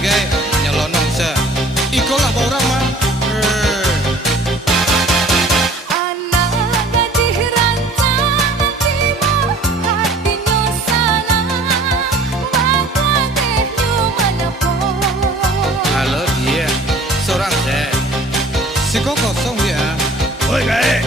Gai nyelonong sa. Iko lah orang mah. Halo dia, seorang deh. Si kok kosong dia. Oi Gai.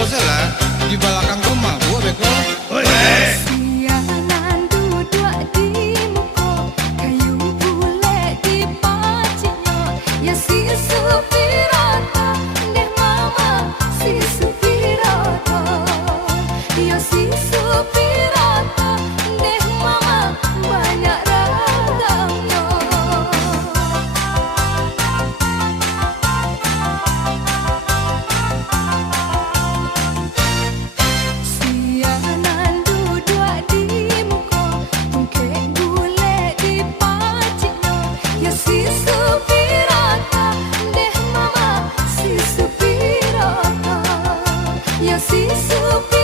Beko salah di belakang rumah gua Beko. Oi, siangan duduk di muka kayu bule di pacinya ya si supirata deh mama si supirata ya si supirata deh mama banyak ragamnya. Si supirata, ya si supirata.